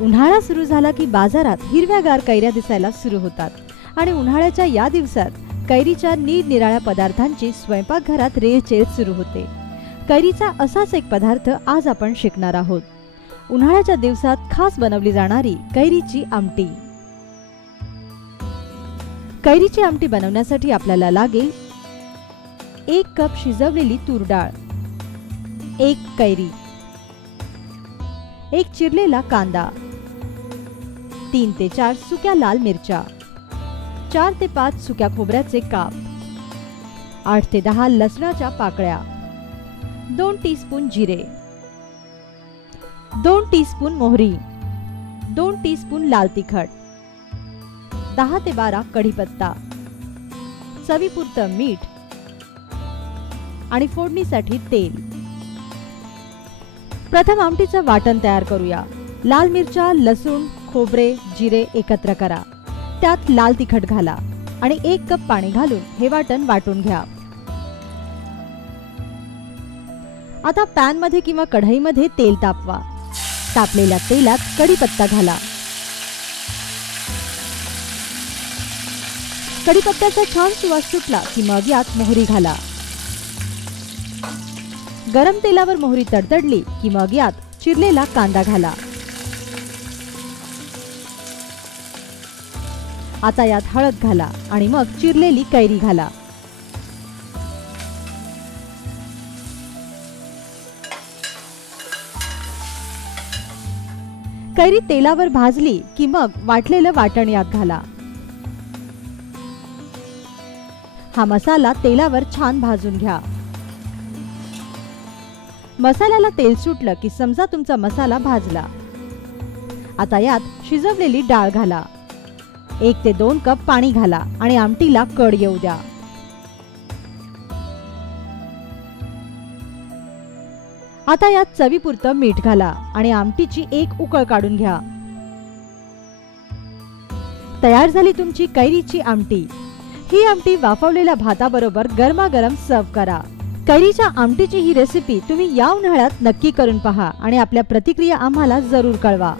उन्हाळा सुरू झाला की बाजारात हिरव्यागार कैऱ्या दिसायला सुरू होतात आणि उन्हाळ्याच्या या दिवसात कैरीच्या निरनिराळ्या पदार्थांची स्वयंपाकघरात रेलचेल सुरू होते। कैरीचा असाच एक पदार्थ आज आपण शिकणार आहोत। उन्हाळ्याच्या दिवसात खास बनवली जाणारी कैरीची आमटी। कैरीची आमटी बनवण्यासाठी आपल्याला लागेल 1 कप शिजवलेली तूर डाळ, 1 कैरी, 1 चिरलेला कांदा, 3 ते 4 सुक्या लाल मिरच्या, 4 ते 5 सुक्या खोबऱ्याचे काप, 8 ते 10 लसणाच्या पाकळ्या, 2 टीस्पून जिरे, 2 टीस्पून मोहरी, 2 टीस्पून लाल तिखट, 10 ते 12 कढीपत्ता, चवीपुरतं मीठ आणि फोडणीसाठी तेल। प्रथम आमटीचं वाटण तयार करूया। लाल मिरच्या, लसूण, खोबरे, जिरे एकत्र करा। त्यात लाल तिखट घाला आणि 1 कप पाणी घालून हे वाटण वाटून घ्या। आता पॅन मध्ये किंवा कढईमध्ये तेल तापवा। तापलेल्या तेलात कढीपत्ता घाला। कढीपत्त्याचा छान सुवास सुटला की मग यात मोहरी घाला। गरम तेलावर मोहरी तडतडली की मग यात चिरलेला कांदा घाला। आता यात हळद घाला आणि मग चिरलेली कैरी घाला। कैरी तेलावर भाजली की मग वाटलेलं वाटण यात घाला। हा मसाला तेलावर छान भाजून घ्या। मसाल्याला तेल सुटलं की समजा तुमचा मसाला भाजला। आता यात शिजवलेली डाळ घाला। 1 ते 2 कप पाणी घाला आणि आमटीला कड येऊ द्या। आता यात चवीपुरतं मीठ घाला आणि आमटीची 1 उकळ काढून घ्या। तयार झाली तुमची कैरीची आमटी। ही आमटी वाफवलेल्या भाताबरोबर गरमागरम सर्व करा। कैरीच्या आमटीची ही रेसिपी तुम्ही या उन्हाळ्यात नक्की करून पहा आणि आपल्या प्रतिक्रिया आम्हाला जरूर कळवा।